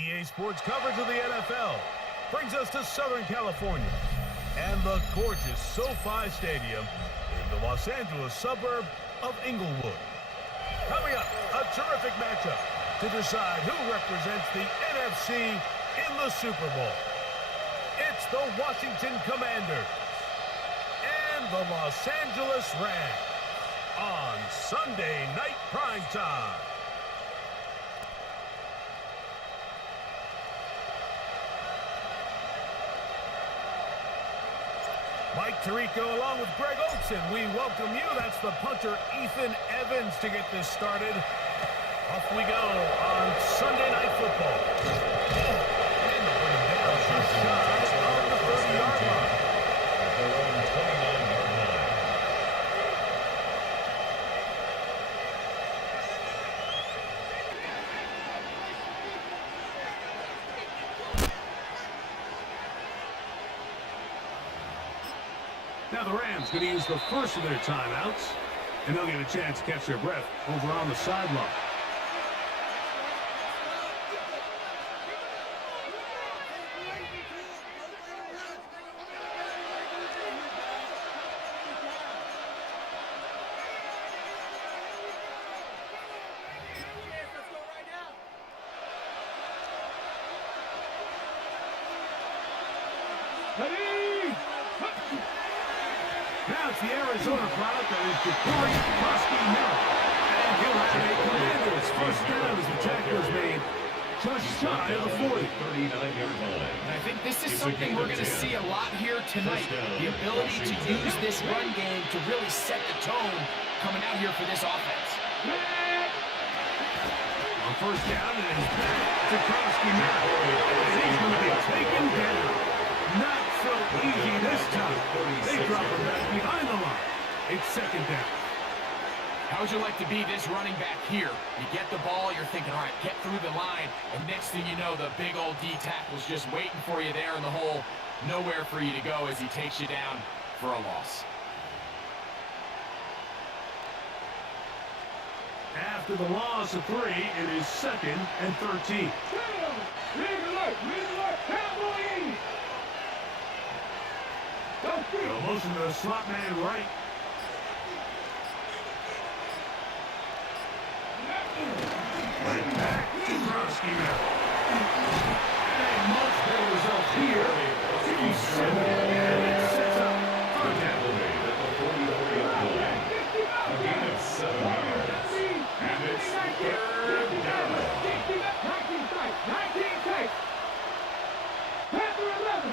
EA Sports coverage of the NFL brings us to Southern California and the gorgeous SoFi Stadium in the Los Angeles suburb of Inglewood. Coming up, a terrific matchup to decide who represents the NFC in the Super Bowl. It's the Washington Commanders and the Los Angeles Rams on Sunday Night Primetime. Mike Tirico along with Greg Olson. We welcome you. That's the punter, Ethan Evans, to get this started. Off we go on Sunday Night Football. And to bring it down just shy of the 30-yard line. At their own 29-yard line. Now the Rams going to use the first of their timeouts, and they'll get a chance to catch their breath over on the sideline. Now it's the Arizona product that is Rory and he'll have a Commanders first down as the tackle is made just shy of the 40. 39-yard line. I think this is something we're going to see a lot here tonight. The ability to use this run game to really set the tone coming out here for this offense. On first down, and it's back to Krosky now. And he's going to be taken down. Not so easy this time. They drop him back behind the line. It's second down. How would you like to be this running back here? You get the ball, you're thinking, all right, get through the line, and next thing you know, the big old D tackle's just waiting for you there in the hole. Nowhere for you to go as he takes you down for a loss. After the loss of 3, it is second and 13. They'll motion to the slot man right. Right back to Krosky now. And much better result here. 7, and it sets up third down. At the 40-yard line. A gain of 7 yards. And it's third down. 19 takes. Panther 11.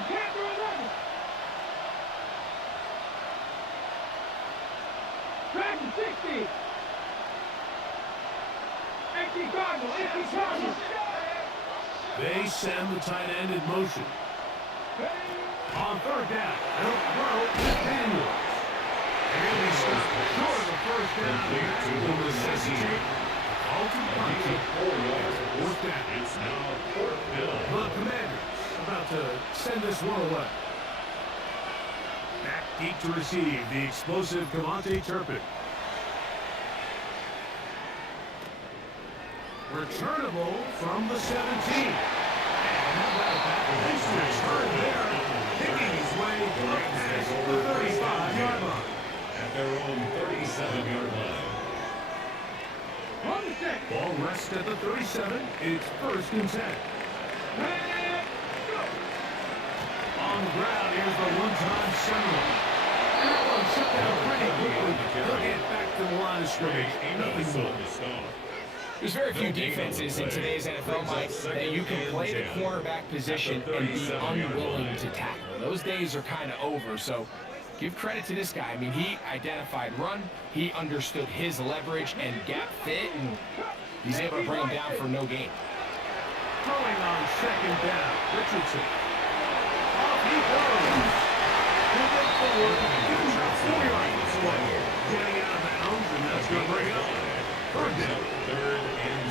Dragon 60. 18 Cardinal. They send the tight end in motion. On third down, they'll throw with Daniels. And he'll be stopped short of the first down here to necessitate ultimate punting. Fourth down. It's now fourth down. The Commanders about to send this one away. Back deep to receive the explosive Cavante Turpin. Returnable from the 17. And how about that? Nice return there. Picking his way up past the 35-yard line. At their own 37-yard line. Ball rests at the 37. It's first and 10. On the ground, here's the one-time Seminole. And that one shut down pretty quickly. They'll get back to the line of scrimmage. Nothing more. There's very few defenses in today's NFL, Mike, that you can play the cornerback position and be unwilling to tackle. Those days are kind of over, so give credit to this guy. I mean, he identified run, he understood his leverage and gap fit, and he's able to bring him down for no gain. Throwing on second down, Richardson. Off he goes. He'll look forward. Gives him 4 yards this way. Getting out of bounds, and that's going to bring up third down.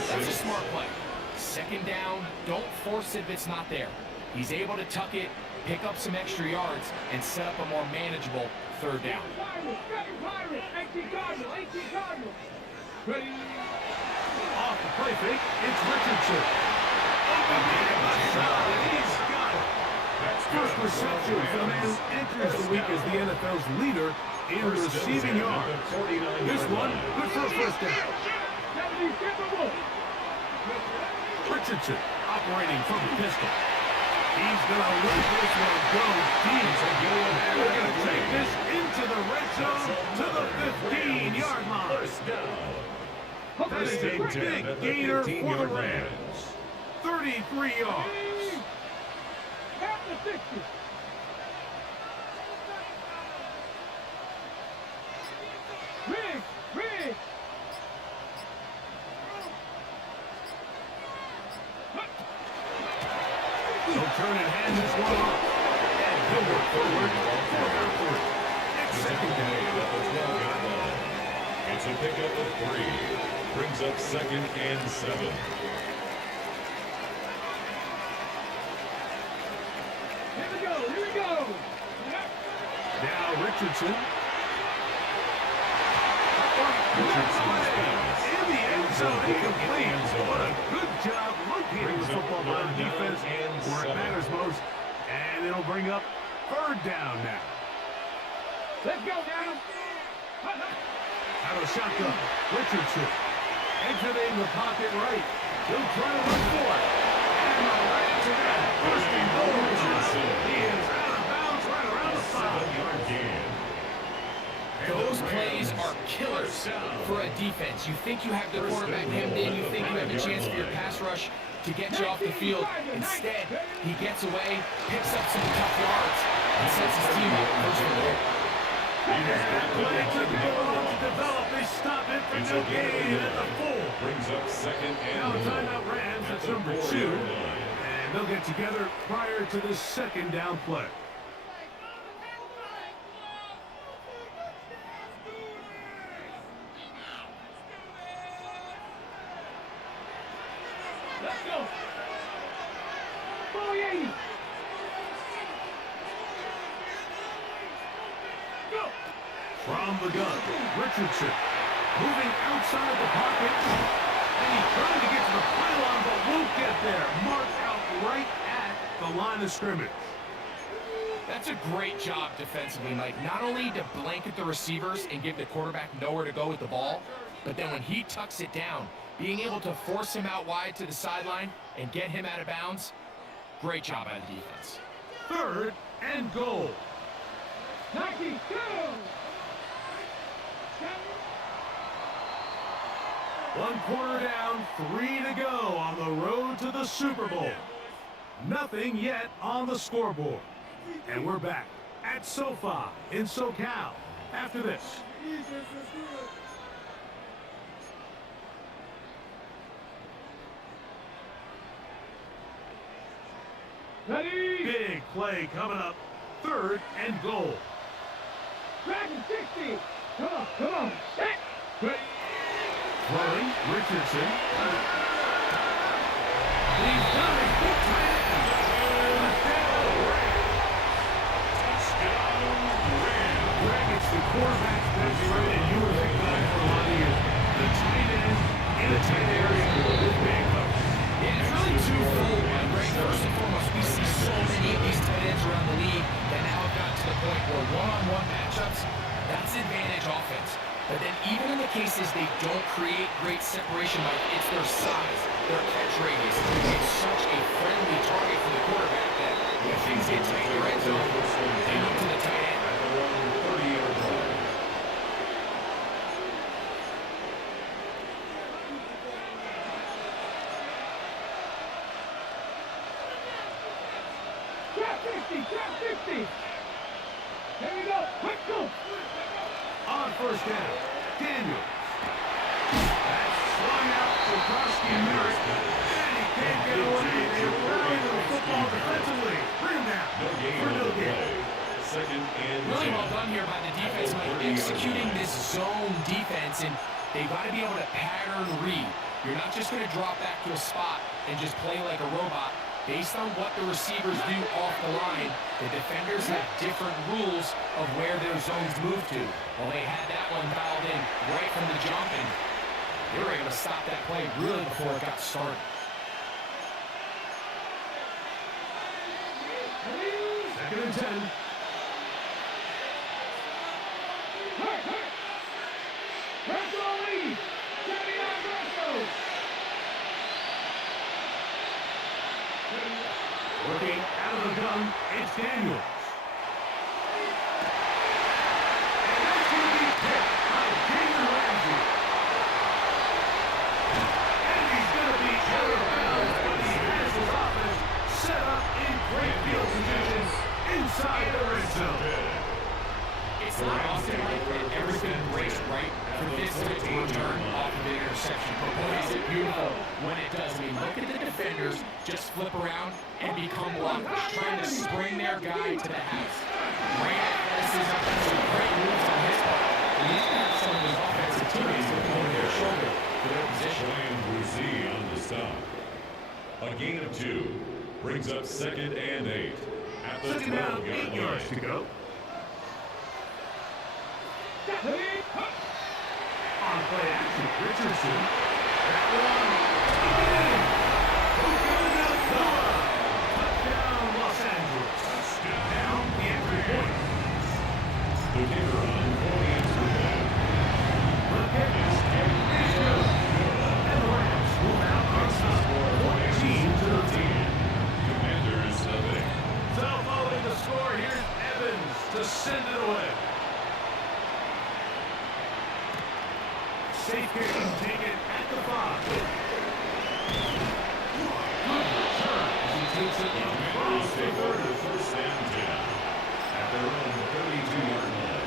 That's a smart play. Second down, don't force it if it's not there. He's able to tuck it, pick up some extra yards, and set up a more manageable third down. Off the play fake, it's Richardson. He's got it. First reception for the man who enters the week as the NFL's leader in receiving yards. This one, good for a first down. Richardson operating from the pistol. He's going to let this one go deep. And we're going to take this into the red zone to the 15-yard line. That is a big gainer for the Rams. 33 yards. After 60. Rig. So turn and hand this one off. And he'll work forward for about 3. It's second down. It's a pickup of 3. Brings up 2nd and 7. Here we go. Now Richardson. In the end zone, incomplete. What a good job locating the football by the defense where it matters most. And it'll bring up 3rd down now. Let's go, down. Out of shotgun, Richardson exiting the pocket right. He'll try to run for it. And the Rams are going to first and goal. He is out of bounds right around the 5-yard gain. Those plays are killers for a defense. You think you have the quarterback hemmed in. You think you have a chance for your pass rush to get you off the field. Instead, he gets away, picks up some tough yards, and sets his team up first and goal. That play took a little long to develop. They stop it for no gain at the 4. Brings up 2nd Now and 1. timeout Rams, that's number 2. And they'll get together prior to the 2nd down play. Let's go. 480. Go. From the gun, Richardson moving outside the pocket. And he's trying to get to the pylon, but won't get there. Marked out right at the line of scrimmage. That's a great job defensively, Mike. Not only to blanket the receivers and give the quarterback nowhere to go with the ball, but then when he tucks it down, being able to force him out wide to the sideline and get him out of bounds, great job out of the defense. 3rd and goal. 92. 1 quarter down, 3 to go on the road to the Super Bowl. Nothing yet on the scoreboard. And we're back at SoFi in SoCal after this. Ready. Big play coming up. 3rd and goal. Dragon 60. Come on. Set. Ready. Rory, Richardson. He's done it. Big tight end. Greg, it's the quarterback's best friend, and you were that guy for a lot of years. The tight end in a tight area with big coverage. Yeah, it's really twofold, Greg. First and foremost, we see so many of these tight ends around the league that now have gotten to the point where one-on-one matchups, that's advantage offense. But then even in the cases they don't create great separation, Mike, it's their size, their catch radius. It's such a friendly target for the quarterback that when things get tight in the red zone, they look to the tight end. 30-yard line. Trap 60. Here we go. Quick go. On 1st down, Daniels. That's swung out to Krosky and Merritt. And he can't get away. They rally to the football defensively. Bring him down. No gain For on no the gain. play. 2nd and 10. Really well done here by the defense, Mike, executing this zone defense, and they've got to be able to pattern read. You're not just going to drop back to a spot and just play like a robot. Based on what the receivers do off the line, the defenders have different rules of where their zones move to. Well, they had that one dialed in right from the jump, and they were able to stop that play really before it got started. Second and 10. Looking out of the gun, it's Daniels. And that's going to be picked by Jalen Ramsey. And he's going to be out of bounds, but he has his offense set up in great field positions inside the red zone. It's not often like that everything breaks right for this type of return off of the interception. But boy, is it beautiful when it does. I mean, look at the defenders just flip around and become locked, trying to spring their guy to the house. Great athleticism, some great moves on his part. And he's going to have some of his offensive teammates looking over their shoulder for their position. Ryan Brzee on the stop. A gain of 2 brings up 2nd and 8. At the 2nd down, 12-yard 8 yards line. to go. On play action, Richardson. That one. Touchdown, Los Angeles. Down the entry point. The kicker on point answer back. The kick is good. And the Rams move out on top. 14-13. Commanders nothing. So following the score, here's Evans to send it away. Safe here, take it at the 5. Good return as he takes it across the 30. First and 10. At their own 32-yard line.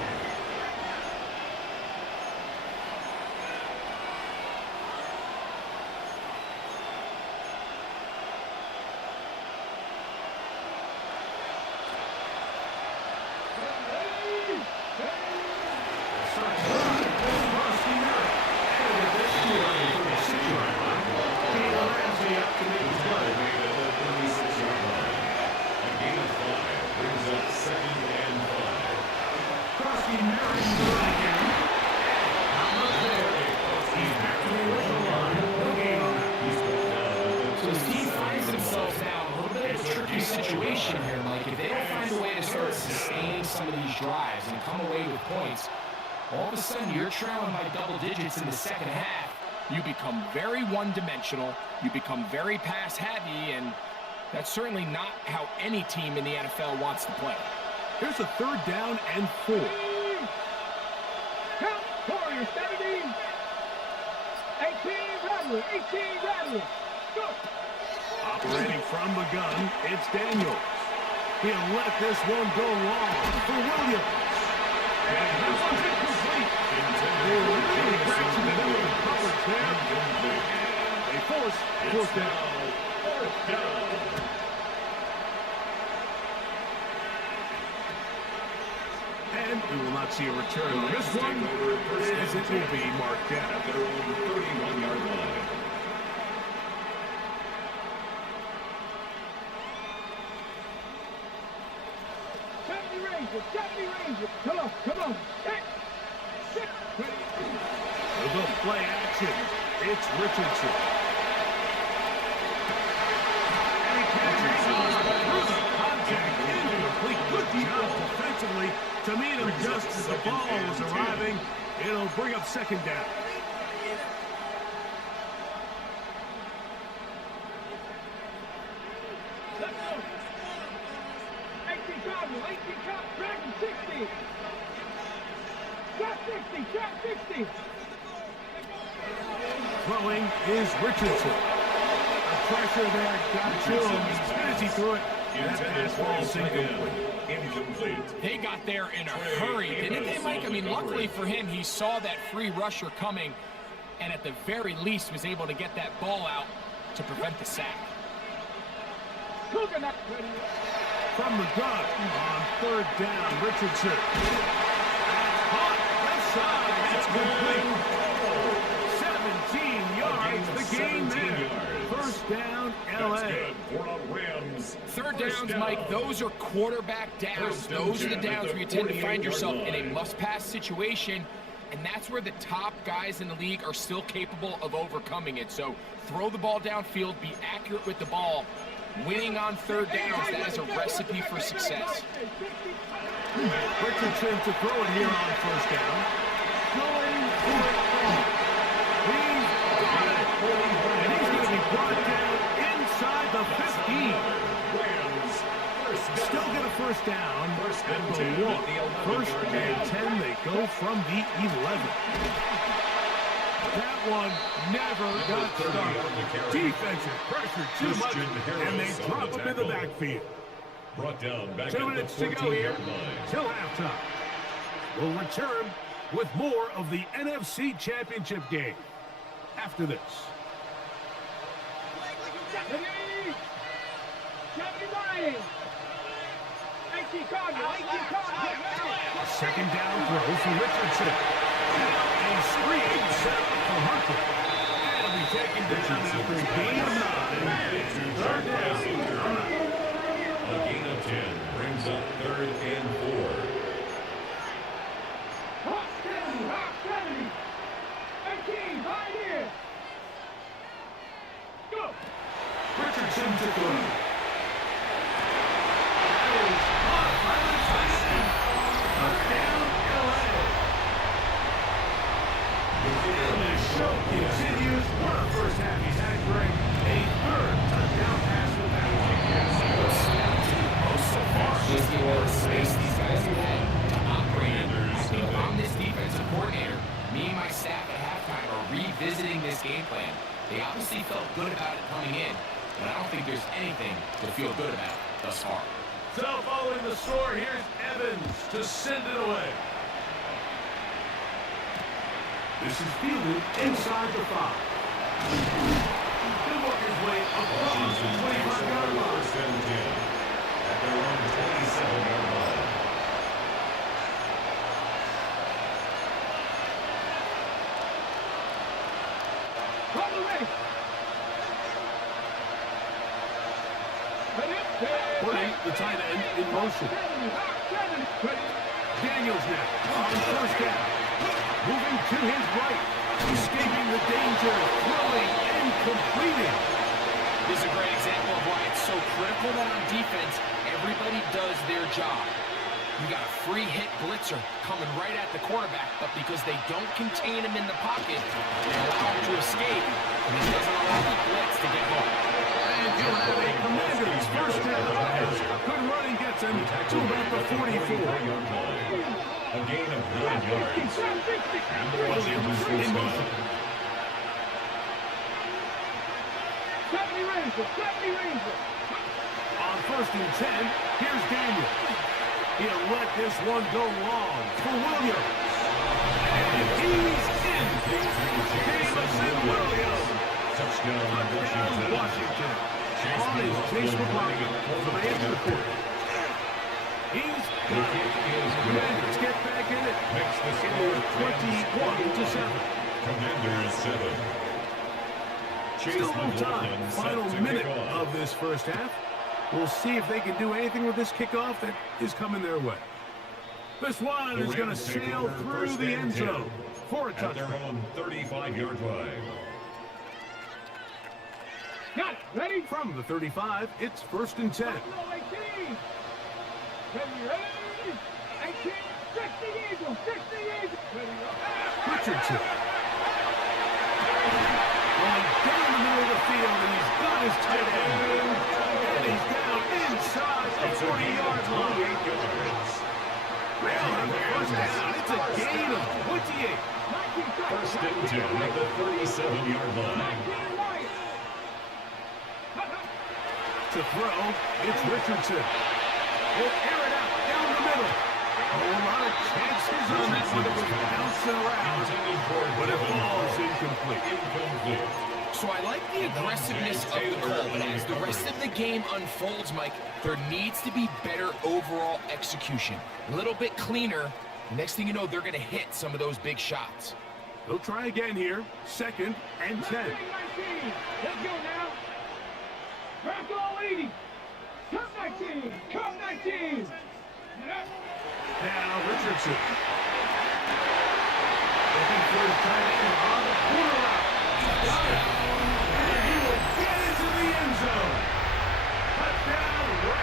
Situation here, Mike. If they don't find a way to start sustaining some of these drives and come away with points, all of a sudden you're trailing by double digits in the second half. You become very one-dimensional, you become very pass-heavy, and that's certainly not how any team in the NFL wants to play. Here's a 3rd down and 4. Count, Warriors, 17. 18, Rattler, 18, Rattler. Go. Operating from the gun, it's Daniels. He'll let this one go long for Williams. And that one's incomplete. They were really crashing the middle of the coverage there. And they force 4th down. And we will not see a return on this one, as it will be marked down. At their own 31-yard line. Come on. We'll go play action. It's Richardson. And he catches through the contact. Incomplete. Good job defensively to meet him just as the ball was arriving. It'll bring up 2nd down. Let's go. 18 cop, Dragon 60. Shot 60. Throwing is Richardson. The pressure there got to him as soon as he threw it. That pass falls incomplete. They got there in a hurry, didn't they, Mike? I mean, luckily for him, he saw that free rusher coming and at the very least was able to get that ball out to prevent the sack. From the gun on 3rd down, Richardson. That's hot, left side, that's complete. 17 yards, the gain there. 1st down, L.A. 3rd downs, Mike, those are quarterback downs. Those are the downs where you tend to find yourself in a must-pass situation, and that's where the top guys in the league are still capable of overcoming it. So throw the ball downfield, be accurate with the ball, Winning on third downs, that is a recipe for success. Richardson to throw it here on first down. Going for it. He's got it. And he's going to be brought down inside the 15. Still get a first down. And the one. First and 10, they go from the 11. That one never got started. Defensive pressure too much, and they drop him in the backfield. Brought down back 2 minutes to go here till halftime. We'll return with more of the NFC Championship game after this. Second down throw for Richardson. A screen set up for Hunter. That'll be taken down after a gain of 9. Third down. A gain of 10 brings up 3rd and 4. Hot 70. 18, right here. Go. Richardson to throw. Show continues. What a first half. He's had a great 3rd touchdown pass with that one. So far, just the amount of space these guys have had to operate. I think if I'm this defensive coordinator, me and my staff at halftime are revisiting this game plan. They obviously felt good about it coming in, but I don't think there's anything to feel good about thus far. So following the score, here's Evans to send it away. This is fielded inside the 5. He'll work his way across the 25-yard line. First and 10 at their own 27-yard line. Run the race. Putting the tight end in motion. Daniels now on first down. Moving to his right. Escaping the danger. Throwing and completing. This is a great example of why it's so critical that on defense, everybody does their job. You got a free hit blitzer coming right at the quarterback, but because they don't contain him in the pocket, they allow him to escape, and it doesn't allow the blitz to get home. And you'll have a Commanders first down. Good running gets him to about the 44. A gain of 9 yards. And the Washington in motion. 70 Ranger. On first and 10, here's Daniel. He'll let this one go long for Williams. And he's in. Jameson Williams. Touchdown, Washington. Washington. On his Chase McLaughlin from the edge of the court. He's got it. Commanders get back in it. Makes the score 21-7. Commanders 7. Still no time. Final minute of this first half. We'll see if they can do anything with this kickoff that is coming their way. This one is going to sail through the end zone for a at their touchdown. own 35-yard line. Got it. Ready? From the 35, it's first and 10. 18. Ready? 18. 60 Eagles. Ready? Richardson. Going down the middle of the field, and he's got his tight end. And he's down inside the 40-yard line. They'll have the first down. It's a gain of 28. First and 10 at the 37-yard line. To throw, it's Richardson. Will air it out down the middle. A whole lot of chances on that one. It was bouncing around, but it falls incomplete. So I like the aggressiveness of the call, but as the rest of the game unfolds, Mike, there needs to be better overall execution. A little bit cleaner. Next thing you know, they're going to hit some of those big shots. They'll try again here. Second and 10. 19. Let's go now. Back all 80. Come 19. Come 19. Now Richardson. Looking for his tight end on the corner route. Got it. And he will get into the end zone.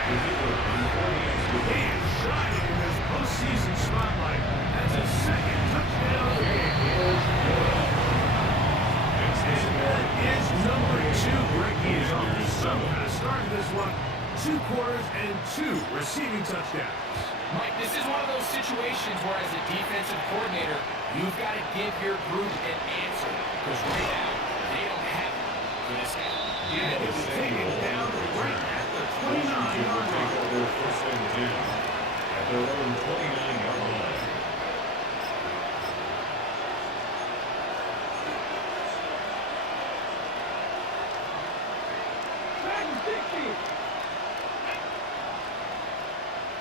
He is shining in this postseason spotlight. That's his second touchdown of the game. And that is number 2. Rick, he is off to some kind of start in this one. 2 quarters and 2 receiving touchdowns. Mike, this is one of those situations where as a defensive coordinator, you've got to give your group an answer. Because right now, they don't have it for this guy. And it was taken down right at the 29-yard line. First and 10 at their own 29-yard line.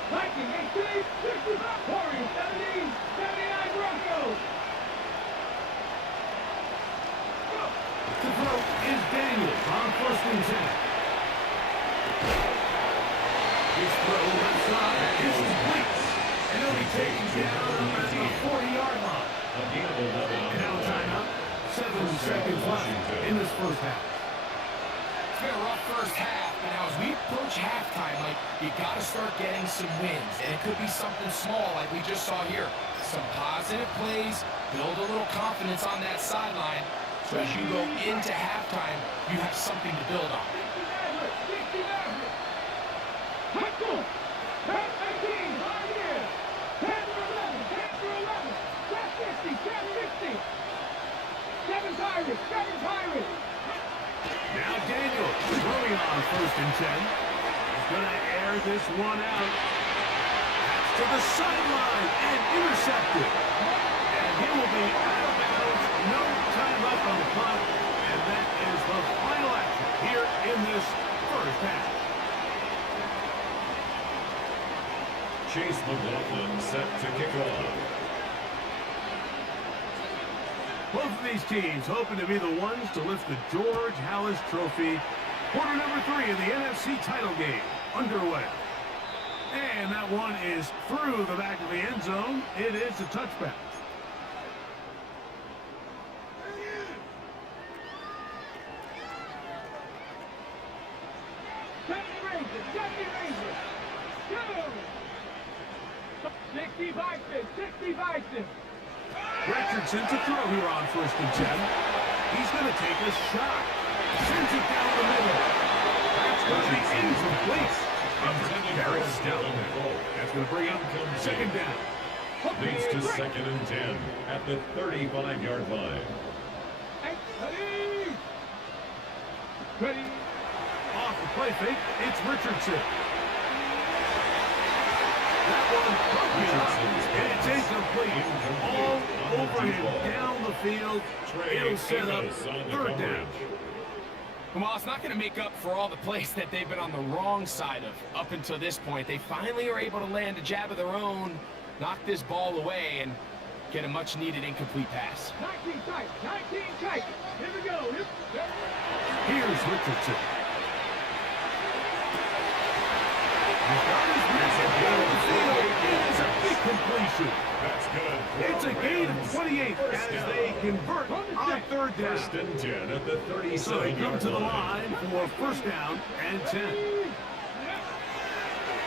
Viking 18, 65, Rory 17, 79 Broncos. To throw is Daniels on first and 10. His throw left side is complete. And he'll be taken down at the 40-yard line. A gain of 11. And now timeout. 7 seconds left in this first half. It's been a rough first half, but now as we approach halftime, like, you got to start getting some wins. And it could be something small like we just saw here. Some positive plays, build a little confidence on that sideline. So as you go into halftime, you have something to build on. Tackle! 10-19, right here. 10-11, 10-11. 10-50, 10-50. 7 Pirates. Now Daniel throwing on first and 10. He's going to air this one out. That's to the sideline and intercepted. And he will be out of bounds. No time left on the clock. And that is the final action here in this first half. Chase McLaughlin set to kick off. Both of these teams hoping to be the ones to lift the George Halas Trophy. Quarter number 3 of the NFC title game underway. And that one is through the back of the end zone. It is a touchback. Rangers. Go! 60 Bison. Richardson to throw here on first and 10. He's going to take a shot. Sends it down the middle. That's going to be incomplete. Very stout. That's going to bring up second down. Leads to second and 10 at the 35-yard line. Ready. Off the play fake, it's Richardson. That one broken up, and it's incomplete. All over him, down the field. It'll set up third down. Well, it's not going to make up for all the plays that they've been on the wrong side of up until this point. They finally are able to land a jab of their own, knock this ball away, and get a much-needed incomplete pass. 19 tight. Here we go. Here's Richardson. He's got his man down the field. It is a big completion. That's good. It's a gain of 28 as they convert on third down. First and 10 at the So they come 37-yard to the line. line for first down and 10.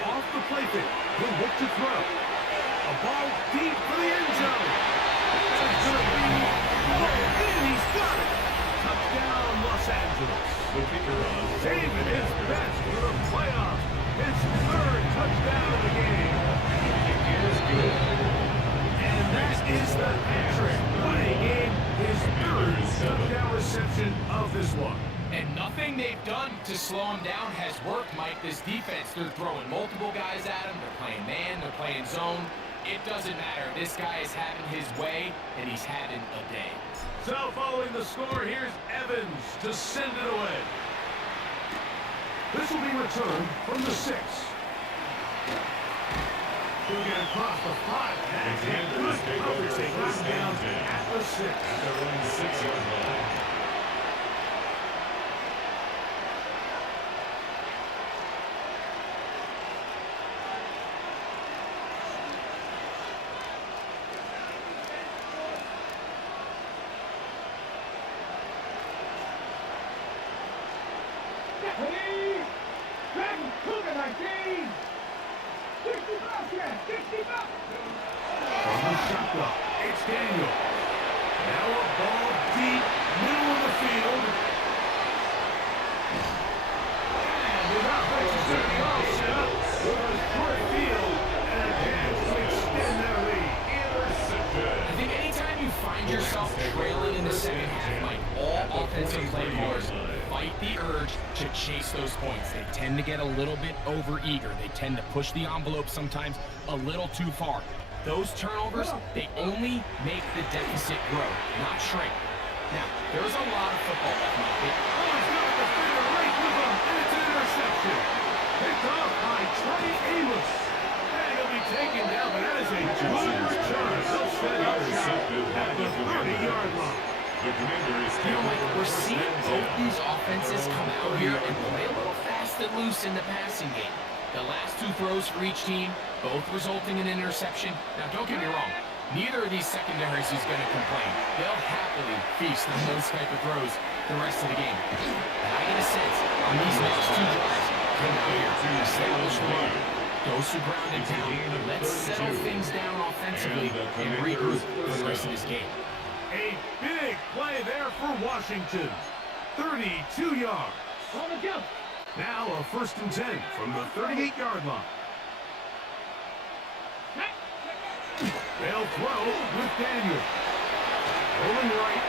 Off the play fake, he'll look to throw. A ball deep for the end zone. It's going to be, and he's got it. Touchdown, Los Angeles. The kicker on David is best for the playoffs. His third touchdown of the game. is good. And that is the hat-trick winning game. His third touchdown reception of this one. And nothing they've done to slow him down has worked, Mike. This defense, they're throwing multiple guys at him. They're playing man, they're playing zone. It doesn't matter. This guy is having his way, and he's having a day. So following the score, here's Evans to send it away. This will be returned from the 6. He'll get across the 5. And good coverage. They got him down at the 6. At their own 6-yard line. Ready. Cougar 19. 65, yeah, 65. From the shotgun, it's Daniel. Now a ball deep, middle of the field. And his offense is going to be all set up with a short field and a chance to extend their lead. Intercepted. I think anytime you find yourself trailing in the second half, Mike, all offensive play callers fight the urge to chase those points. They tend to get a little bit over-eager. They tend to push the envelope sometimes a little too far. Those turnovers, they only make the deficit grow, not shrink. Now, there's a lot of football left, Mike. Oh, he's got the finger right with him, and it's an interception. Picked off by Trey Amos. And he'll be taken down, but that is a good return. They'll set up shop at the 30-yard line. The commander is You know, Mike, we're seeing both these offenses come out here and play a little fast and loose in the passing game. The last two throws for each team, both resulting in an interception. Now, don't get me wrong. Neither of these secondaries is going to complain. They'll happily feast on those type of throws the rest of the game. But I get a sense on these next two drives, come out here to establish the run. Goes to ground and down. Let's settle things down offensively and regroup for the rest of this game. A big play there for Washington. 32 yards. On the jump. Now a 1st and 10 from the 38-yard line. They'll throw with Daniel. Rolling right.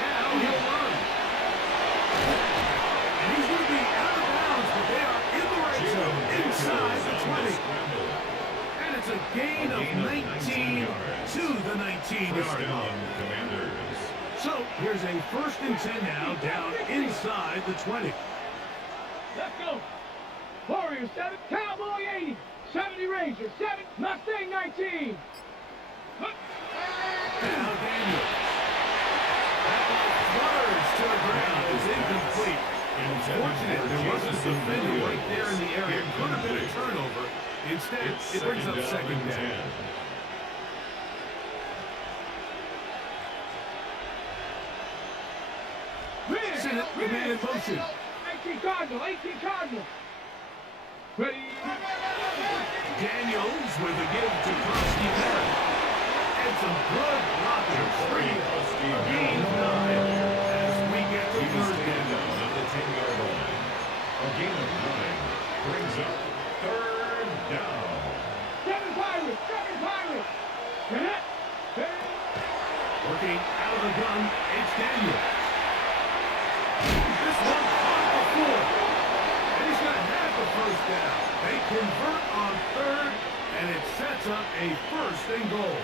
Now he'll run. And he's going to be out of bounds, but they are in the right zone, inside the 20. And it's a gain of 19 to the 19-yard line. So here's a 1st and 10 now, down inside the 20. Let's go. Warriors 7, Cowboy 80, 70 Ranger 7, Mustang 19. Now Daniel. That ball flutters to the ground. It's incomplete. Unfortunate, there was a defender right there in the area. Could have been a turnover. Instead, it brings up 2nd down. Senate, command in motion. 18 Cardinal, 18 Cardinal. Ready. Daniels with a give to Krusty Barrett. And some good blocking. Gain of 9 as we get to 3rd down. At the 10-yard line. A gain of 9 brings up 3rd down. 7 Pirates, 7 Pirates. Working out of the gun, it's Daniel. This one caught before. And he's going to have the 1st down. They convert on 3rd, and it sets up a 1st and goal.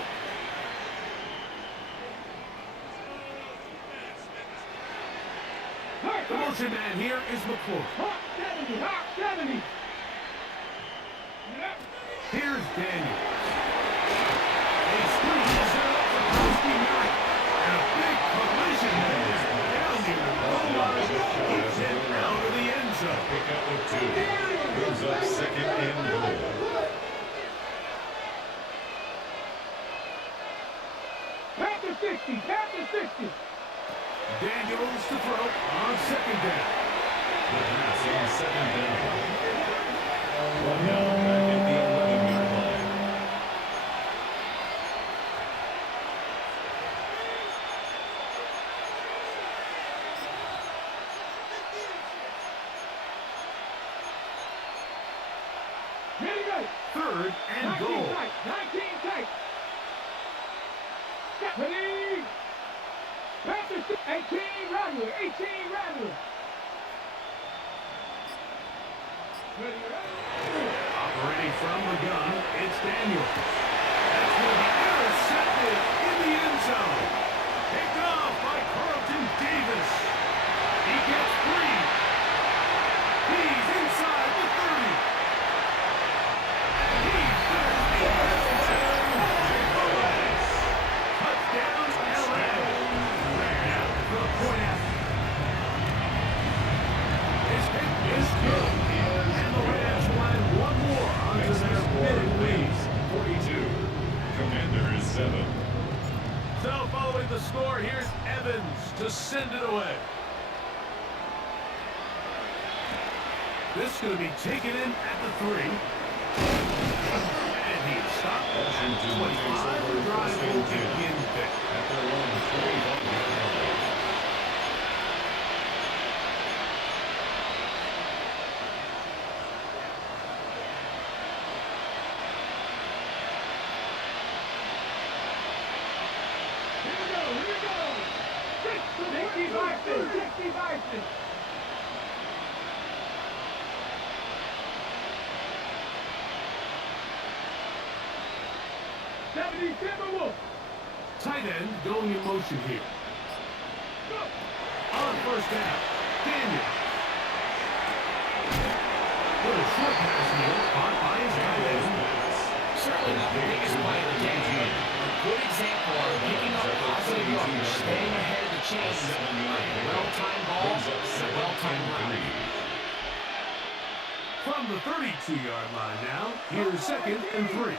The motion man here is McClure. Hawk 70, Hawk 70. Here's Daniel. He squeezes it up for Krusty Barrett. And a big collision there. Down near the goal line. Keeps it out of the end zone. Pick up with 2. Brings up 2nd and goal. Panther 60, Panther 60. Daniels to throw on 2nd down. The pass on 2nd down. Now back at the 11-yard line. Ready, ready. 3rd and 19 goal. tight, 19 tight. Ready. Panther 60, 18 Rattler, 18 Rattler. Ready, ready. Operating from the gun, it's Daniels. That's going to be intercepted in the end zone. Picked off by Carlton Davis. He gets free. He's inside the 30. And he clears the end zone. Touchdown, LA. Now for the point after. His hit is good. And the Rams line one more onto their big lead. 42. Commander is 7. So following the score, here's Evans to send it away. This is going to be taken in at the 3. And he stopped at 25. The drive will begin back. At their own 25-yard line. Here we go. 60 Bison. 70 Timberwolves. Tight end going in motion here. On first down, Daniel. Little short pass here, caught by his tight end. Certainly not the biggest play of the game. A good example of picking up positive yardage, staying ahead of the chains. A well-timed ball, and a well-timed run. From the 32-yard line now, here's 2nd and 3.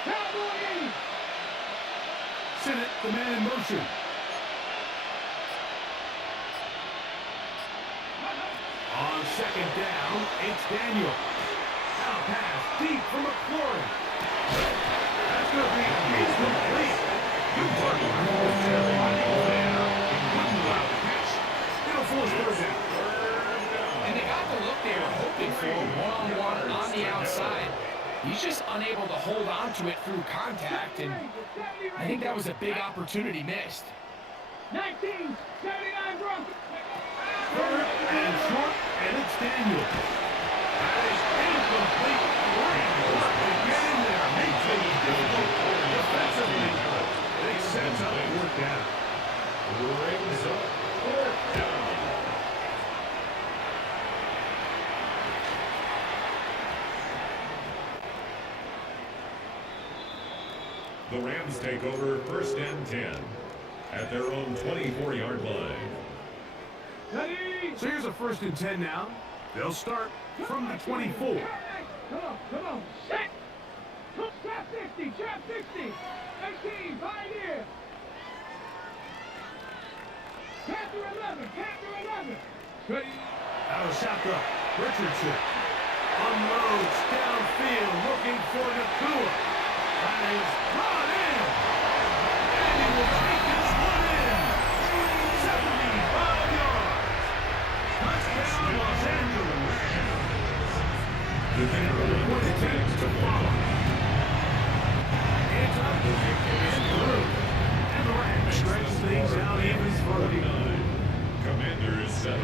Cowboy 80. Sennett, the man in motion. On 2nd down, it's Daniel. Now pass deep from McLaurin. That's going to be incomplete. You work It'll force third down. And they got the look they were hoping for, one-on-one on the outside. He's just unable to hold on to it through contact, and I think that was a big opportunity missed. 1979 Broncos. Third and short, and it's Daniel. That is incomplete. Great work to get in there. Makes it difficult defensively. They set up fourth down. Brings up 4th down. The Rams take over 1st and 10 at their own 24-yard line. Ready. So here's a 1st and 10 now. They'll start from the 24. Come on. Set. Trap 60. 18, Pioneer. Panther 11. Ready. Out of shotgun, Richardson unloads downfield, looking for Nakua. That is brought in, and he will take this one in. 75 yards. Touchdown, Los Angeles. The what it takes to follow. It's up and through, and the Rams stretch things out even further. Commanders 7.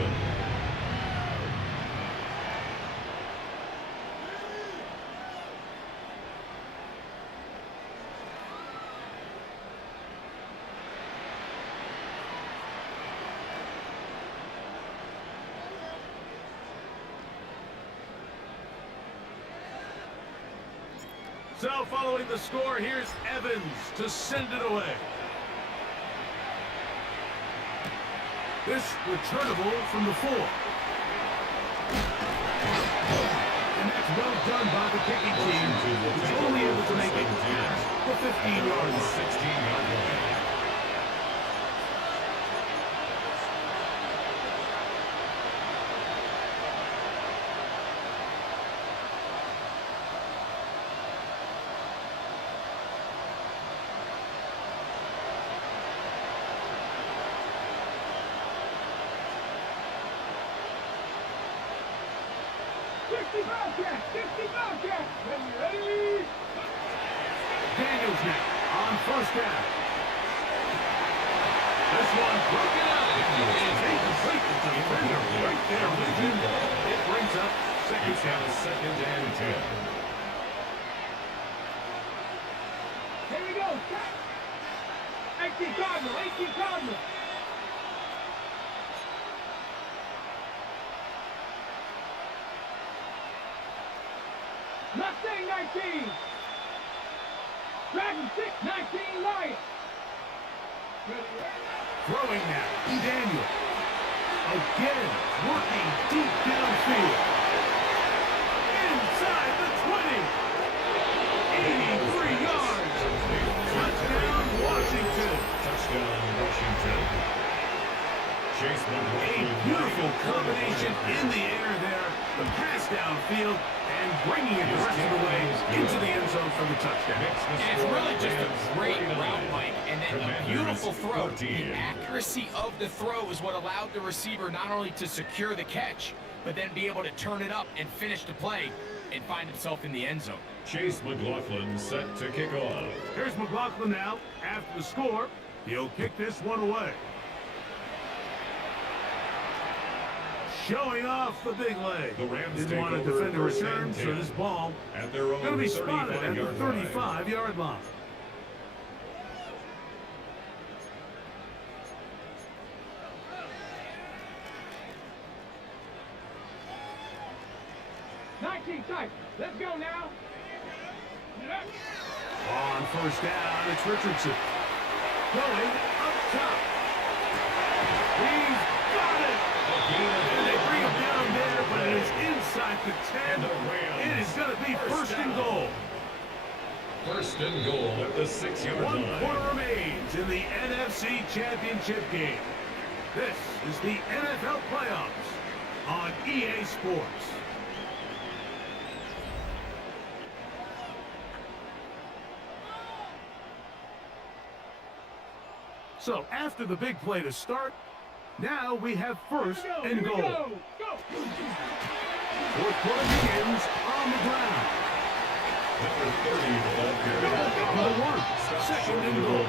So following the score, here's Evans to send it away. This returnable from the 4. And that's well done by the kicking team, who's only able to make it past the 15-yard line. 16-yard line. Ready. Daniels now on first down. This one broken up. It's incomplete. It's a defender right there with him. It brings up second down. 2nd and 10. Here we go. 18 Cardinal. Mustang 19. Dragon 6, 19 Lion. Throwing now. Daniel. Again, working deep downfield. Inside the 20. 83 yards. Touchdown, Washington. Touchdown, Washington. Chase A beautiful combination Motion in the air there, the pass downfield, and bringing it the rest of the way into the end zone for the touchdown. And it's really just a great route, Mike, and then a beautiful throw. The accuracy of the throw is what allowed the receiver not only to secure the catch, but then be able to turn it up and finish the play and find himself in the end zone. Chase McLaughlin set to kick off. Here's McLaughlin now. After the score, he'll kick this one away. Showing off the big leg. The Rams Didn't take want to over defend a first return, and so 10 this ball at their own going to be spotted at the 35-yard line. 35-yard line. Tight. Let's go now. On first down, it's Richardson. Going up top. He's got it. And they bring him down there, but it is inside the 10. It is going to be first and goal. First and goal at the 6-yard line. 1 quarter remains in the NFC Championship game. This is the NFL playoffs on EA Sports. So after the big play to start, now we have first and goal. Fourth quarter begins on the ground. Number 30 in the ball carrier. Number 1, second and goal.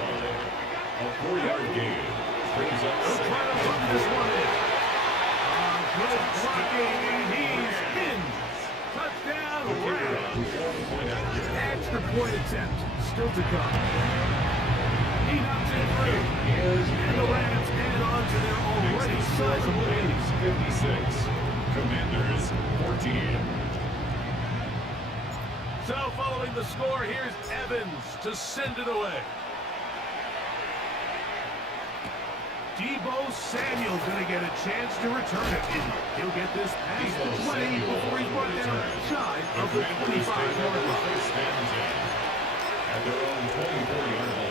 A 4-yard gain brings up They'll try to run this one in. Good blocking, and he's in. Touchdown, Rams. Extra point attempt still to come. He knocks it through. And the Rams add on to their already sizable lead. 56. Commanders 14. So following the score, here's Evans to send it away. Deebo Samuel's going to get a chance to return it. He'll get this past the 20 before he's brought down shy of the 25-yard line. At their own 24-yard line.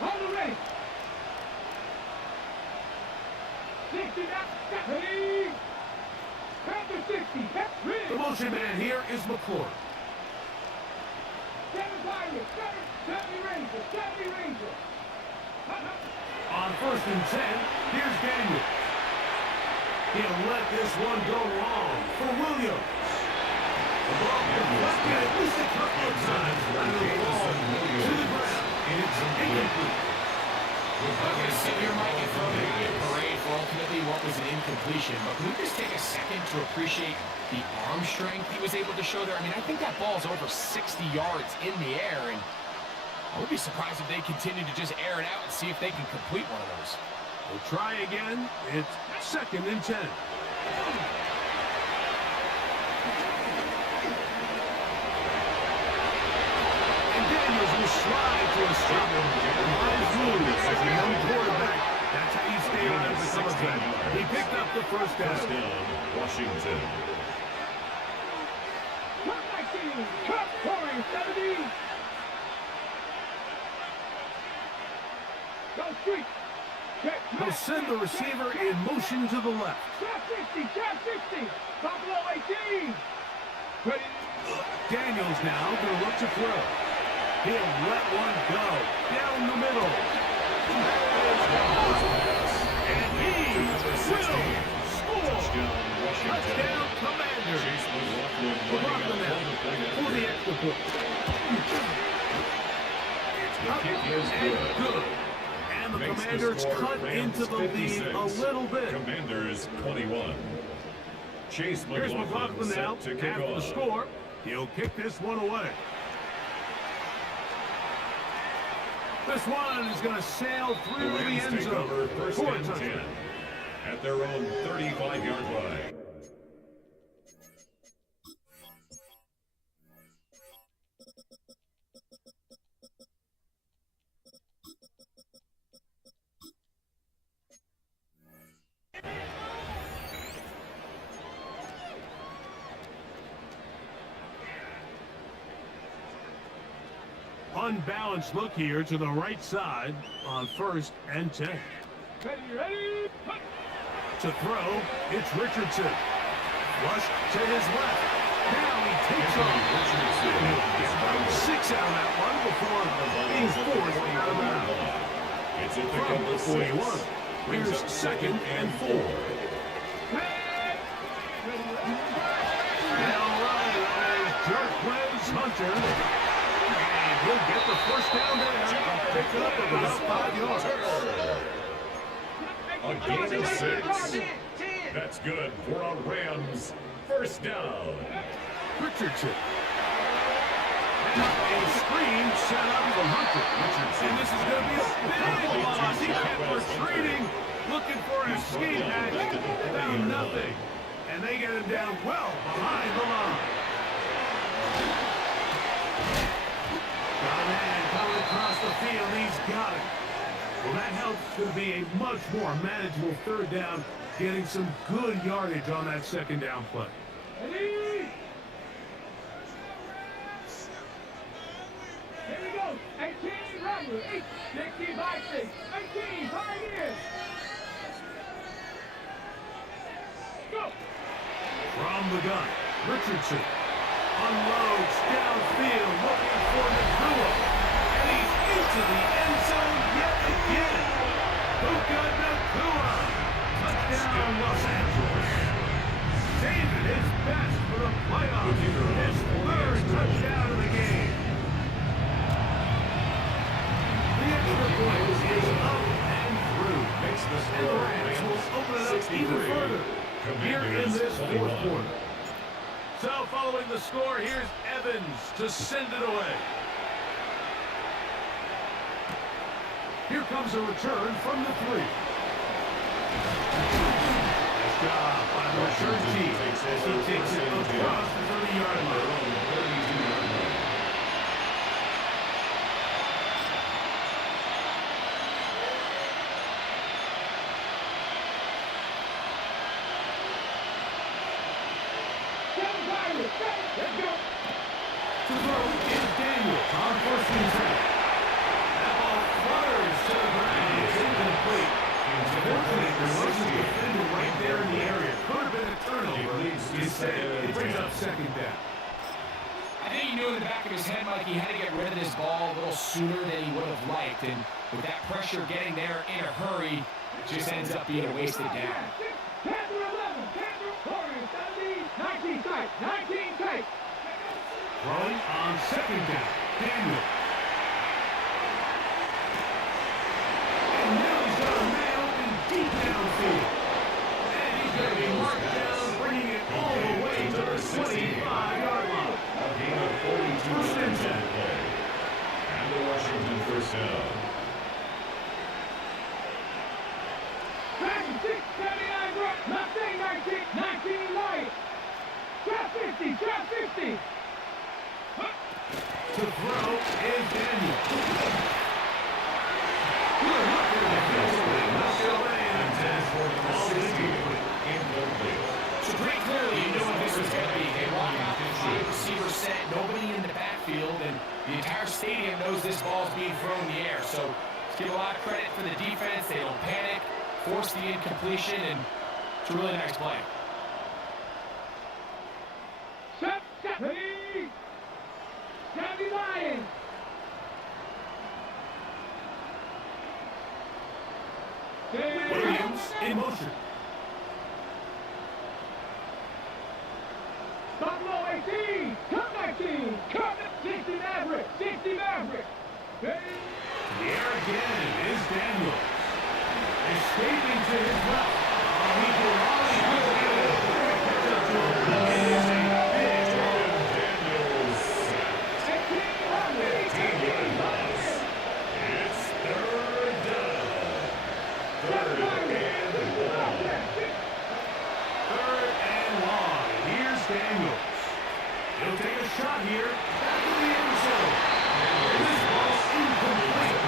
On the race. 60, that's ready. Panther 60, that's ready. The motion man here is McClure. 7 Pirates, 70 Rangers, 70 Rangers. On first and 10, here's Daniel. He'll let this one go long for Williams. The ball deflected at least a couple of times. And the ball to the ground. It's incomplete. Okay, sit here, Mike, and throw me a parade for ultimately what was an incompletion. But can we just take a second to appreciate the arm strength he was able to show there? I mean, I think that ball's over 60 yards in the air, and I would be surprised if they continue to just air it out and see if they can complete one of those. We'll try again. It's second and 10. And Daniels will slide to a stop. On his move as a young quarterback. That's how you stay on as a quarterback. He picked up the first down. Washington. Top 19, top Rory, 70. Go street. He'll send the receiver in motion to the left. Trap 60, trap 60. Buffalo 18. Ready. Daniels now going to look to throw. He'll let one go down the middle. And he will score. Touchdown, Commanders. McLaughlin now for the extra point. Up and good. And the Commanders cut into the lead a little bit. Commanders 21. Chase Here's McLaughlin now set to kick after the off. score. He'll kick this one away. This one is going to sail The through the Rams end take zone over first for a and touchdown. 10 at their own 35-yard line. unbalanced look here to the right side on 1st and 10. Ready, To throw, it's Richardson. Flush to his left. Now he takes off. He's got 6 out of that one before being forced out of bounds. It's at the From count the of 41. 6. Here's 2nd and 4. Now Ryan is jerk plays Hunter. And he'll get the first down there. Pick up about 5 yards. A gain of 6. That's good for a Rams first down. Richardson. And a screen set up from Hunter. And this is going to be a big loss. He kept retreating, looking for an escape hatch. Found nothing. And they get him down well behind the line. Got a man coming across the field. He's got it. Well, that helps to be a much more manageable 3rd down, getting some good yardage on that 2nd down play. Here we go. 18 Robert. 60 by 6. 18 Pioneers. Go. From the gun, Richardson unloads downfield, looking for Nakua. And he's into the end zone yet again. Puka Nakua. Touchdown, Los Angeles. David is best for the playoffs. His 3rd touchdown of the game. The extra point is up and through. And the Rams will open it up even further here in this 4th quarter. So following the score, here's Evans to send it away. Here comes a return from the 3. Nice job by the return team as he takes it across the 30-yard line. To throw is Daniels on 1st and 10. That ball flutters to the ground. It's incomplete. Unfortunately, there was a defender right there in the area. Could have been a turnover. Instead, it brings up 2nd down. I think he knew in the back of his head, Mike, he had to get rid of this ball a little sooner than he would have liked. And with that pressure getting there in a hurry, it just ends up being a wasted down. Panther 11. Panther Rory. 19 tight. 19 tight. Throwing on 2nd down. Daniel. And now he's got a man open deep downfield. And he's going to be marked down, bringing it all the way to the 25-yard line. A gain of 42 First and 10. And the Washington first down. 679 Rock. Mustang 19 Light. Trap 50. Trap 50. To throw is Daniel. Good look at the defense. Knocked it away and ball is incomplete. So pretty clearly, you knew what this was going to be. They walk out, 5 receivers set, nobody in the backfield, and the entire stadium knows this ball's being thrown in the air. So let's give a lot of credit for the defense. They don't panic, force the incompletion, and it's a really nice play. Set. Ready. Sandy Lions. Williams in motion. Buffalo 18. Cut 19. Cut 60 Maverick. 60 Maverick. Ready. The air again is Daniels. Escaping to his left. He can only get it. Catch up to him. It is a big Daniels. 18 Maverick. It's 3rd down. 3rd and 1. Here's Daniels. He'll take a shot here. Back to the end zone. And this ball's incomplete.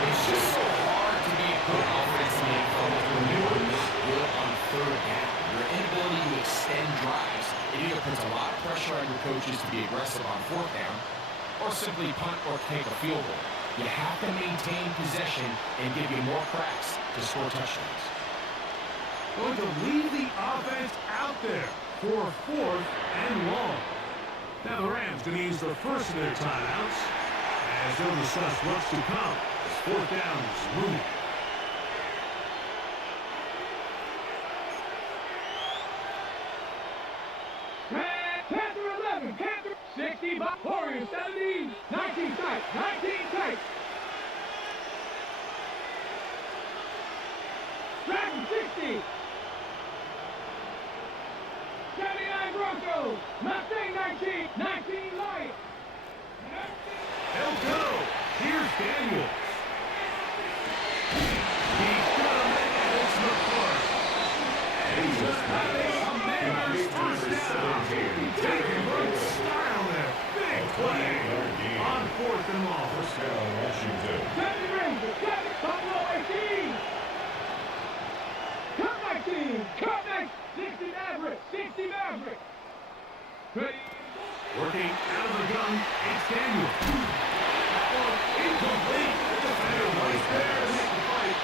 It's just so hard to be a good offensive when you are not good on 3rd down. Your inability to extend drives. It either either puts a lot of pressure on your coaches to be aggressive on fourth down, or simply punt or take a field goal. You have to maintain possession and give you more cracks to score touchdowns. Going to leave the offense out there for 4th and long. Now the Rams going to use the first of their timeouts as they'll discuss what's to come as 4th down is looming. Panther 11, Panther 60 by Warriors 70, 19 tight, 19 tight. Dragon 60. 79 Broncos, Mustang 19, 19 Lions. They'll go. Here's Daniels. He's gonna make it. It's McCourt. And he's just having a Mariners touchdown. Taking great style there. Big play on 4th and long. First down, Washington. 70 Rangers, 7 Buffalo 18. Cut 19, cut 19, 60 Maverick, 60 Maverick. Ready. Working out of the gun, it's Daniels. Incomplete. The defender right there. Hit the fight.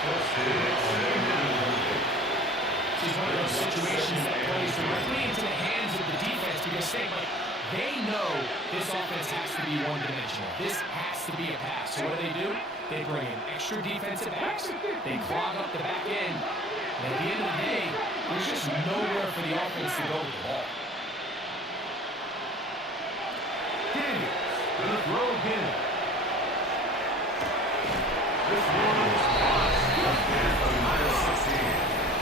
This is one of those situations that plays directly into the hands of the defense because they know this offense has to be one-dimensional. This has to be a pass. So what do? They bring in extra defensive backs. They clog up the back end. And at the end of the day, there's just nowhere for the offense to go with the ball. Daniels gonna throw again. This one is lost.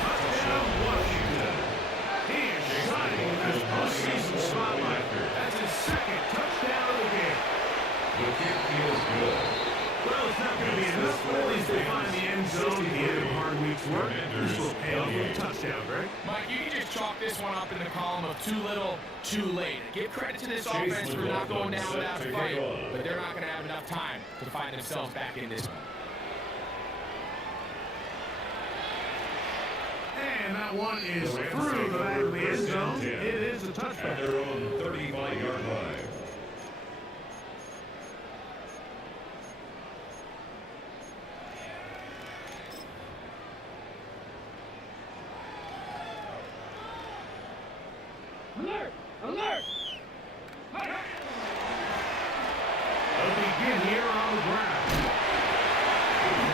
Touchdown, Washington. He is shining in this postseason spotlight. That's his 2nd touchdown of the game. The kick feels good. Well, it's not going to be enough, but at least they find the end zone at the end of a hard week's work. This will pay off with a touchdown, Greg. Mike, you can just chalk this one up in the column of too little, too late. Give credit to this offense for not going down without a fight, but they're not going to have enough time to find themselves back in this one. And that one is through the back of the end zone. It is a touchdown. At their own 35-yard line. Alert! Alert! They'll begin here on the ground.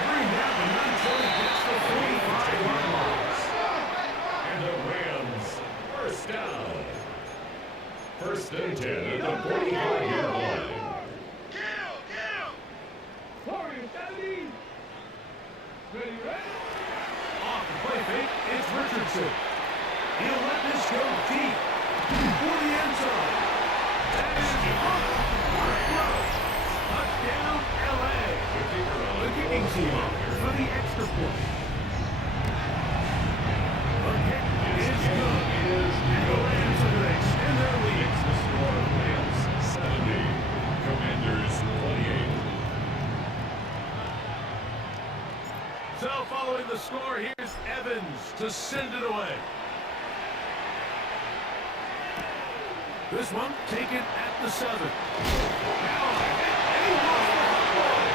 Bring down the until he gets the 45-yard line. And the Rams, first down. 1st and 10 at the 45-yard line. Warriors 70. Ready, ready? Off the play fake, it's Richardson. He'll let this go deep for the end zone. That is touchdown, LA. The kicking team for the extra point. The kick is good. And the Rams are going to extend their lead. It's the score. Rams 70, Commanders 28. So following the score, here's Evans to send it away. This one taken at the 7. Now, and he lost the football.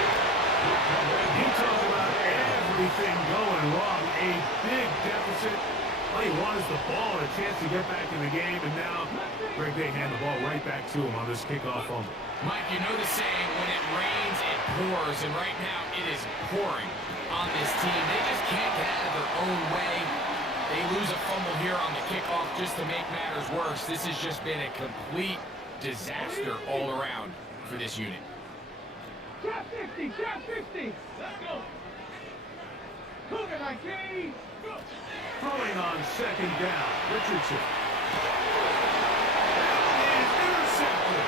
You talk about everything going wrong. A big deficit. All he wants the ball and a chance to get back in the game, and now Greg, they hand the ball right back to him on this kickoff fumble. Mike, you know the saying, when it rains, it pours, and right now it is pouring on this team. They just can't get out of their own way. They lose a fumble here on the kickoff just to make matters worse. This has just been a complete disaster all around for this unit. Trap 50, trap 50. Let's go. Cougar 19. Go. Throwing on 2nd down, Richardson. And intercepted.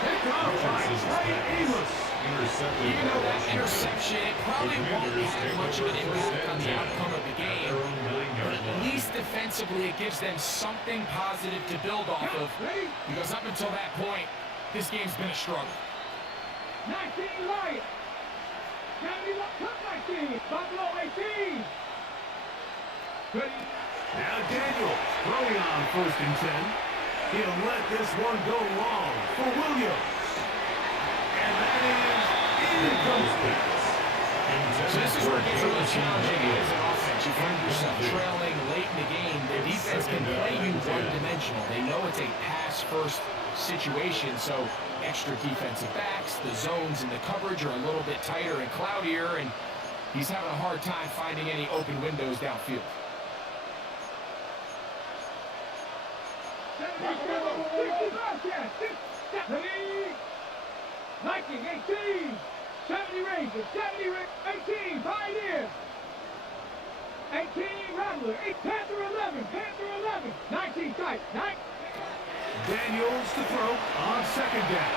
Picked off by Trey Amos. Intercepted. Even though that interception, it probably won't have much of an impact on the outcome of the game. But at least defensively, it gives them something positive to build off of. Because up until that point, this game's been a struggle. 19 Lions. 71, cut 19. Buffalo 18. Ready. Now Daniels throwing on 1st and 10. He'll let this one go long for Williams. And that is incomplete. So this is where it gets a little challenging as an offense. You find yourself trailing late in the game. The defense can play you one-dimensional. They know it's a pass-first situation, so extra defensive backs, the zones and the coverage are a little bit tighter and cloudier, and he's having a hard time finding any open windows downfield. 1918, 70 Rangers, 18 Pioneers, 18 Rattler, 8 Panther 11, 19 tight, 9. Daniels to throw on second down.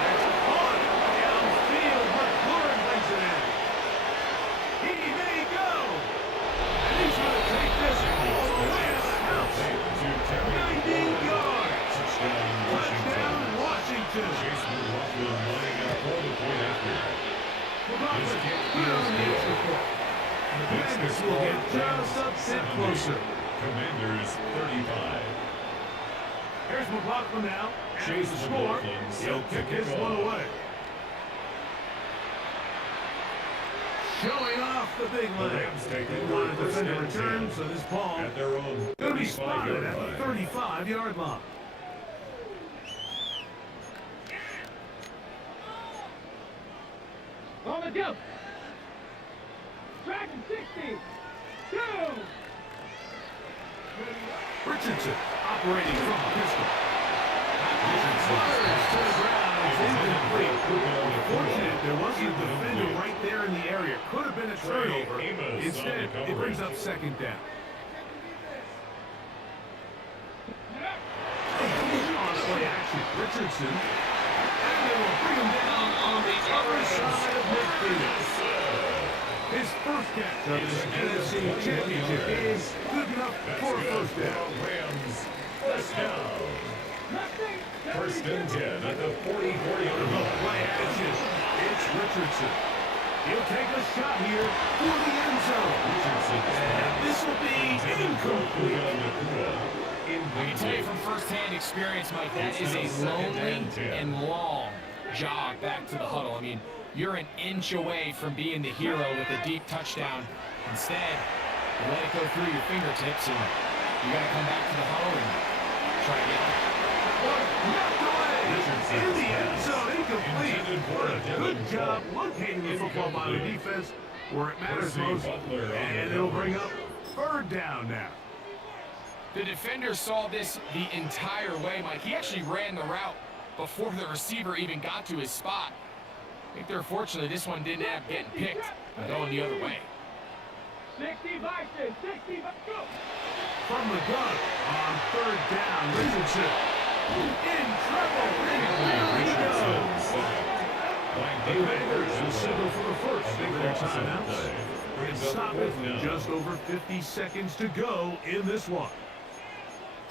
That's on downfield, but Loadup brings it in. He may go. And he's going to take this all the way to the house. 90 yards. Touchdown, Washington. McLaughlin good on the extra point. The Commanders will get just a bit closer. Commanders 35. Here's McLaughlin now. Chase the score. He'll kick his one away. Showing off the big leg. They want to defend a return, so this ball At their own going to be spotted at the 35-yard line. On the jump. Dragon 60. 2. Richardson operating from a pistol. Fires to the ground. It's incomplete. Fortunate there wasn't a defender right there in the area. Could have been a turnover. Instead, it brings up second down. On play action, Richardson. And they will bring him down on the other side of midfield. His first catch of this NFC Championship is good enough for a first down. Rams, first down. First and 10 at the 40-40 Play action. It's Richardson. He'll take a shot here for the end zone. And this will be incomplete. I can tell you from first-hand experience, Mike, that is a lonely and long jog back to the huddle. I mean, you're an inch away from being the hero with a deep touchdown. Instead, you let it go through your fingertips, and you got to come back to the huddle and try to get it. Knocked away. In the end zone, incomplete. What a good job locating the football by the defense where it matters most. And it'll bring up third down now. The defender saw this the entire way, Mike. He actually ran the route before the receiver even got to his spot. I think they're fortunate this one didn't end up getting picked and going the other way. 60 Bison, 60 go. From the gun on third down, Richardson in trouble. There he goes. The Commanders will signal for the first of their timeouts. And stop it with just over 50 seconds to go in this one.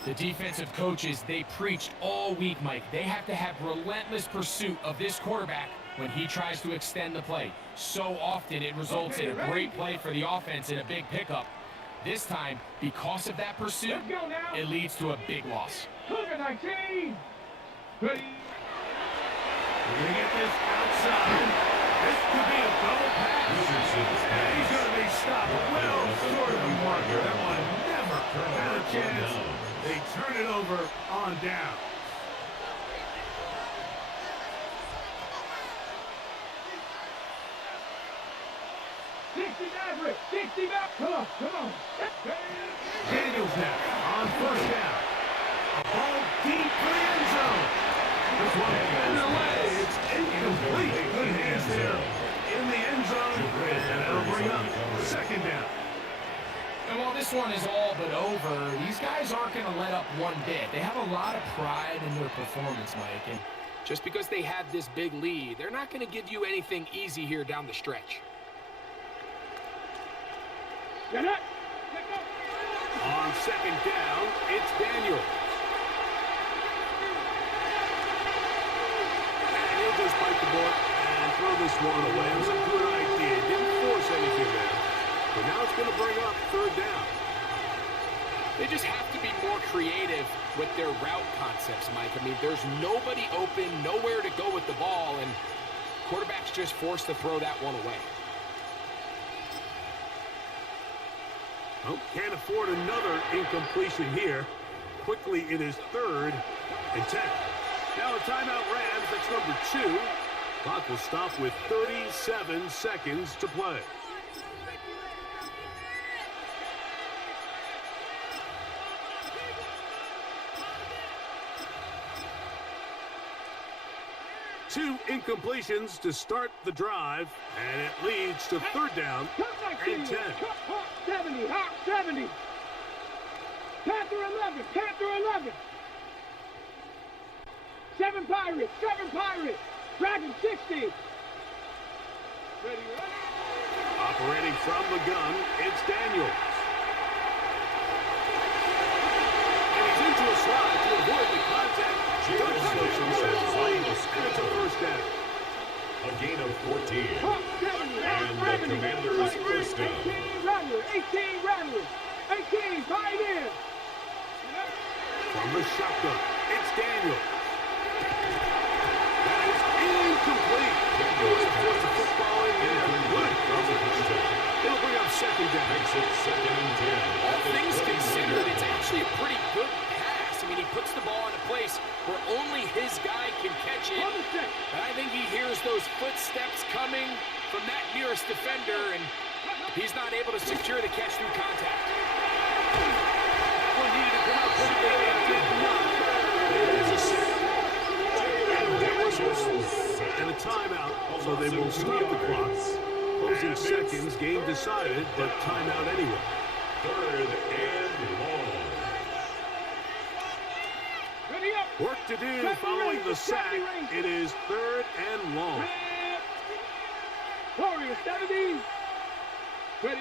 The defensive coaches, they preached all week, Mike. They have to have relentless pursuit of this quarterback when he tries to extend the play. So often it results in a great play for the offense and a big pickup. This time, because of that pursuit, it leads to a big loss. Cougar 19. Ready. We're going to get this outside. This could be a double pass. And he's going to be stopped well short of the marker. That one never had a chance. They turn it over on down. Maverick, 60 back. Come on. Daniels now on first down. A ball deep for the end zone. This one in the way. It's incomplete. Good hands there in the end zone. And that'll bring up second down. And while this one is all but over, these guys aren't going to let up one bit. They have a lot of pride in their performance, Mike. And just because they have this big lead, they're not going to give you anything easy here down the stretch. Get it. On second down, it's Daniel. And he'll just bite the bullet and throw this one away. It was a good idea. Didn't force anything there. But now it's going to bring up third down. They just have to be more creative with their route concepts, Mike. I mean, there's nobody open, nowhere to go with the ball, and quarterback's just forced to throw that one away. Well, can't afford another incompletion here. Quickly, it is 3rd and 10. Now a timeout Rams, that's number 2. Clock will stop with 37 seconds to play. Two incompletions to start the drive, and it leads to 3rd down and 10. Hawk 70, Hawk 70. Panther 11, Panther 11. 7 Pirates, 7 Pirates. Dragon 60. Ready, ready. Operating from the gun, it's Daniels. And he's into a slide to avoid the contact. Does so successfully, and it's a 1st down. A gain of 14. Hawk 70, Hawk And the 70. Commanders' 1st down. 18 Rattlers, 18 Rattlers. 18 Pioneers. From the shotgun, it's Daniels. That is incomplete. Daniels puts the football in there. Good. It'll bring up 2nd down. Makes it 2nd and 10. All things considered, it's actually a pretty good pass. I mean, he puts the ball in a place where only his guy can catch it. And I think he hears those footsteps coming from that nearest defender, and he's not able to secure the catch through contact. That one needed to come out quickly and did not. It is a sack. And a timeout, so they will stop the clock. Closing seconds, game decided, but timeout anyway. 3rd and long. Ready up. Work to do following the sack. It is 3rd and long. Rory 70. Ready.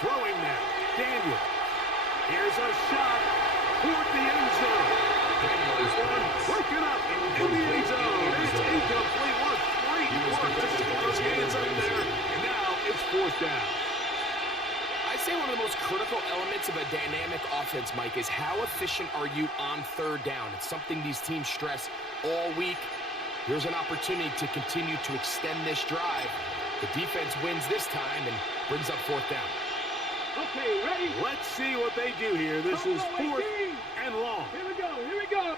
Throwing now, Daniel. Here's a shot toward the end zone. Daniels Working up in the end zone. It's incomplete. What great work to keep those hands up there. And now it's 4th down. I'd say one of the most critical elements of a dynamic offense, Mike, is how efficient are you on 3rd down? It's something these teams stress all week. Here's an opportunity to continue to extend this drive. The defense wins this time and brings up 4th down. Okay, ready. Let's see what they do here. This is 4th and long. Here we go, here we go.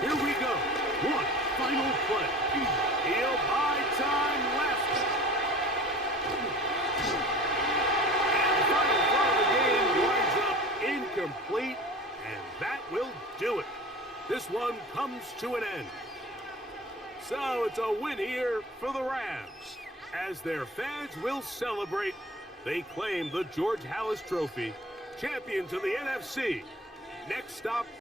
Here we go. One final play. He'll buy time left. And the final throw of the game winds up incomplete, and that will do it. This one comes to an end. So it's a win here for the Rams. As their fans will celebrate, they claim the George Halas Trophy, champions of the NFC. Next stop,